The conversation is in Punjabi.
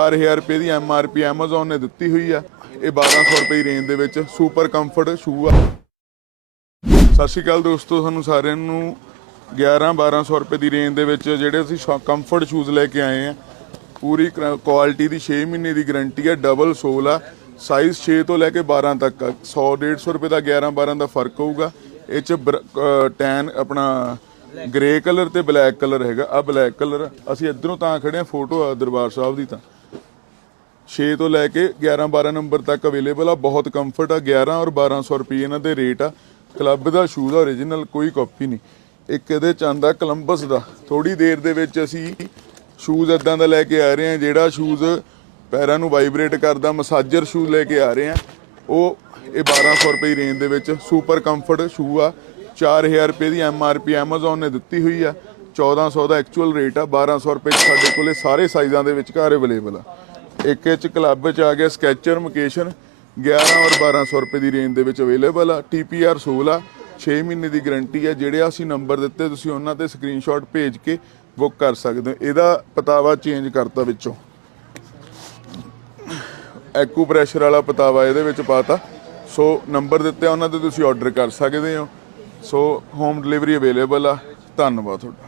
4000 ਰੁਪਏ ਦੀ ਐਮਆਰਪੀ Amazon ਨੇ ਦਿੱਤੀ ਹੋਈ ਆ। ਇਹ 1200 ਰੁਪਏ ਦੀ ਰੇਂਜ ਦੇ ਵਿੱਚ ਸੁਪਰ ਕੰਫਰਟ ਸ਼ੂ ਆ। ਸਤਿ ਸ਼੍ਰੀ ਅਕਾਲ ਦੋਸਤੋ, ਤੁਹਾਨੂੰ ਸਾਰਿਆਂ ਨੂੰ 11 1200 ਰੁਪਏ ਦੀ ਰੇਂਜ ਦੇ ਵਿੱਚ ਜਿਹੜੇ ਅਸੀਂ ਕੰਫਰਟ ਸ਼ੂਜ਼ ਲੈ ਕੇ ਆਏ ਆ। ਪੂਰੀ ਕੁਆਲਿਟੀ ਦੀ 6 ਮਹੀਨੇ ਦੀ ਗਾਰੰਟੀ ਆ ਡਬਲ ਸੋਲ ਆ। ਸਾਈਜ਼ 6 ਤੋਂ ਲੈ ਕੇ 12 ਤੱਕ ਆ। 100 150 ਰੁਪਏ ਦਾ 11 12 ਦਾ ਫ਼ਰਕ ਹੋਊਗਾ। ਇਹ ਚ ਟੈਨ ਆਪਣਾ ਗ੍ਰੇ ਕਲਰ ਤੇ ਬਲੈਕ ਕਲਰ ਹੈਗਾ। ਆ ਬਲੈਕ ਕਲਰ ਅਸੀਂ ਇਧਰੋਂ ਤਾਂ ਖੜੇ ਆ ਫੋਟੋ ਆ ਦਰਬਾਰ ਸਾਹਿਬ ਦੀ ਤਾਂ। 6 ਤੋਂ ਲੈ ਕੇ 11 12 ਨੰਬਰ ਤੱਕ ਅਵੇਲੇਬਲ ਆ, ਬਹੁਤ ਕੰਫਰਟ ਆ 11 ਔਰ 1200 ਰੁਪਏ ਇਹਨਾਂ ਦੇ ਰੇਟ ਆ। ਕਲੱਬ ਦਾ ਸ਼ੂਜ਼ ਆ origignal ਕੋਈ ਕਾਪੀ ਨਹੀਂ। ਇੱਕ ਇਹਦੇ ਚ ਆਂਦਾ ਕਲੰਬਸ ਦਾ। ਥੋੜੀ ਦੇਰ ਦੇ ਵਿੱਚ ਅਸੀਂ ਸ਼ੂਜ਼ ਇਦਾਂ ਦਾ ਲੈ ਕੇ ਆ ਰਹੇ ਆ ਜਿਹੜਾ ਸ਼ੂਜ਼ ਪੈਰਾਂ ਨੂੰ ਵਾਈਬ੍ਰੇਟ ਕਰਦਾ ਮਸਾਜਰ ਸ਼ੂਜ਼ ਲੈ ਕੇ ਆ ਰਹੇ ਆ ਉਹ ਇਹ 1200 ਰੁਪਏ ਰੇਂਜ ਦੇ ਵਿੱਚ ਸੁਪਰ ਕੰਫਰਟ ਸ਼ੂ ਆ। 4000 ਰੁਪਏ ਦੀ ਐੱਮ ਆਰ ਪੀ Amazon ਨੇ ਦਿੱਤੀ ਹੋਈ ਆ। 1400 ਦਾ ਐਕਚੁਅਲ ਰੇਟ ਆ। 1200 ਰੁਪਏ 'ਚ ਸਾਡੇ ਕੋਲੇ ਸਾਰੇ ਸਾਈਜ਼ਾਂ ਦੇ ਵਿੱਚ ਘਰ ਅਵੇਲੇਬਲ ਆ। ਇੱਕ ਇਹ ਚ ਕਲੱਬ ਚ ਆ ਗਿਆ ਸਕੈਚਰ ਮੁਕੇਸ਼ਨ 11 ਔਰ 1200 ਰੁਪਏ ਦੀ ਰੇਂਜ ਦੇ ਵਿੱਚ ਅਵੇਲੇਬਲ ਆ। TPR 16 6 ਮਹੀਨੇ ਦੀ ਗਾਰੰਟੀ ਹੈ ਜਿਹੜੇ ਅਸੀਂ ਨੰਬਰ ਦਿੱਤੇ, ਤੁਸੀਂ ਉਹਨਾਂ ਤੇ ਸਕਰੀਨਸ਼ਾਟ ਭੇਜ ਕੇ ਬੁੱਕ ਕਰ ਸਕਦੇ ਹੋ। ਇਹਦਾ ਪਤਾਵਾ ਚੇਂਜ ਕਰਤਾ ਵਿੱਚੋਂ। ਐਕੂ ਪ੍ਰੈਸ਼ਰ ਵਾਲਾ ਪਤਾਵਾ ਇਹਦੇ ਵਿੱਚ ਪਾਤਾ। ਸੋ ਨੰਬਰ ਦਿੱਤੇ ਉਹਨਾਂ ਤੇ ਤੁਸੀਂ ਆਰਡਰ ਕਰ ਸਕਦੇ ਹੋ। ਸੋ ਹੋਮ ਡਿਲੀਵਰੀ ਅਵੇਲੇਬਲ ਆ। ਧੰਨਵਾਦ ਤੁਹਾਡਾ।